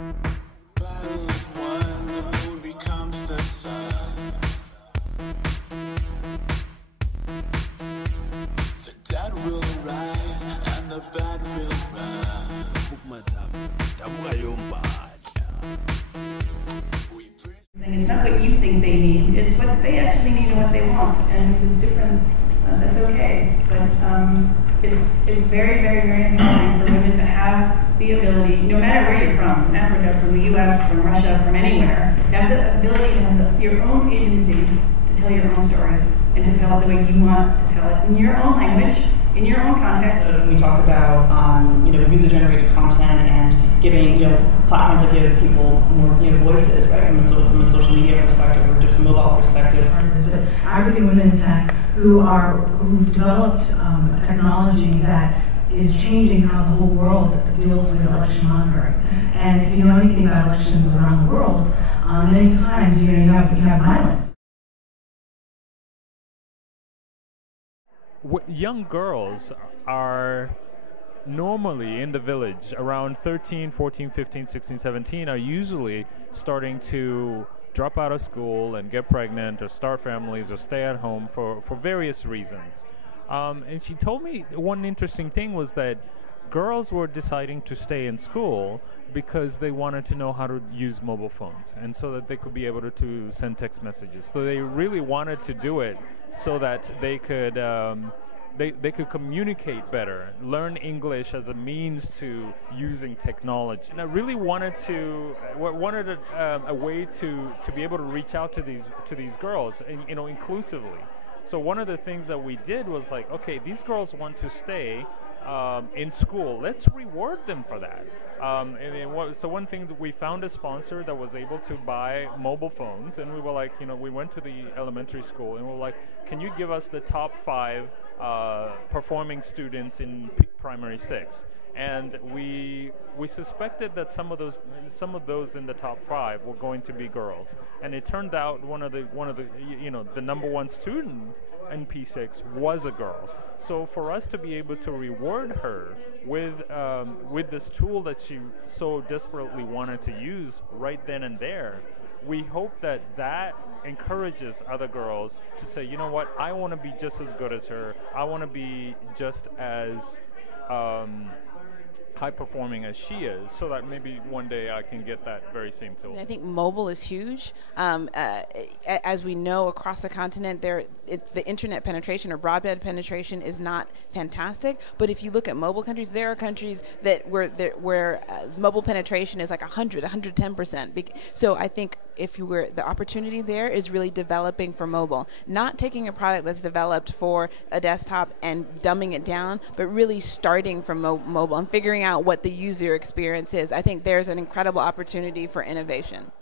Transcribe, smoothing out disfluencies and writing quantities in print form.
Battles won, the moon becomes the sun. The dead will rise and the bad will run. It's not what you think they need, it's what they actually need and what they want. And if it's different, that's okay. But it's very, very, very important for women to have the ability, no matter where you're from Africa, from the US, from Russia, from anywhere, to have the ability to have your own agency to tell your own story and to tell it the way you want to tell it in your own language, in your own context. We talk about user-generated content and giving platforms that give people more voices, right, from a social media perspective or just a mobile perspective. African women in tech who've developed a technology that is changing how the whole world deals with election monitoring. And if you know anything about elections around the world, many times you have violence. Young girls are normally in the village around 13, 14, 15, 16, 17 are usually starting to drop out of school and get pregnant or start families or stay at home for various reasons. And she told me one interesting thing was that girls were deciding to stay in school because they wanted to know how to use mobile phones and so that they could be able to send text messages. So they really wanted to do it so that they could they could communicate better, learn English as a means to using technology. And I really wanted a way to be able to reach out to these girls, inclusively. So one of the things that we did was like, okay, these girls want to stay in school. Let's reward them for that. So one thing that we found a sponsor that was able to buy mobile phones, and we were like, we went to the elementary school and we were like, can you give us the top 5 performing students in primary 6? And we suspected that some of those in the top 5 were going to be girls, and it turned out one of the the number 1 student in P6 was a girl. So for us to be able to reward her with this tool that she so desperately wanted to use right then and there, we hope that encourages other girls to say, you know what, I want to be just as good as her. I want to be just as high performing as she is, so that maybe one day I can get that very same tool. I think mobile is huge. As we know, across the continent, the internet penetration or broadband penetration is not fantastic. But if you look at mobile countries, there are countries where mobile penetration is like 110%. So I think the opportunity there is really developing for mobile, not taking a product that's developed for a desktop and dumbing it down, but really starting from mobile and figuring out what the user experience is. I think there's an incredible opportunity for innovation.